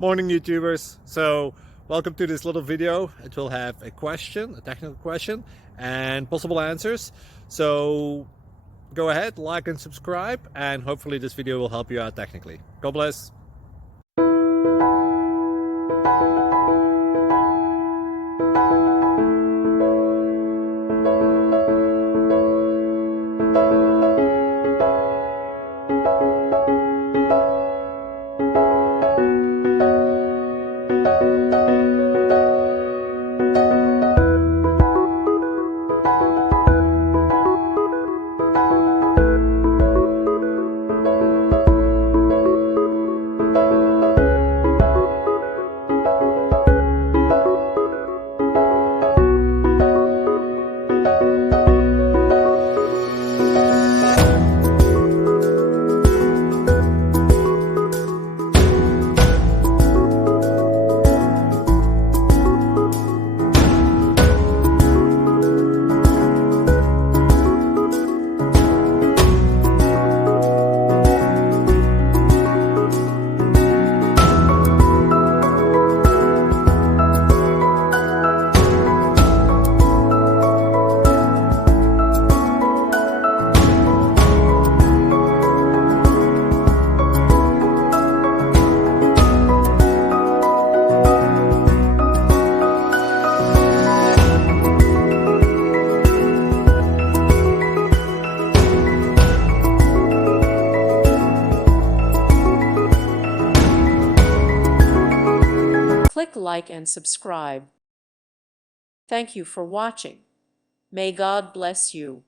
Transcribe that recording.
Morning YouTubers. So welcome to this little video. It will have a question, a technical question, and possible answers. So go ahead, like and subscribe, and hopefully this video will help you out technically. God bless. Click like and subscribe. Thank you for watching. May God bless you.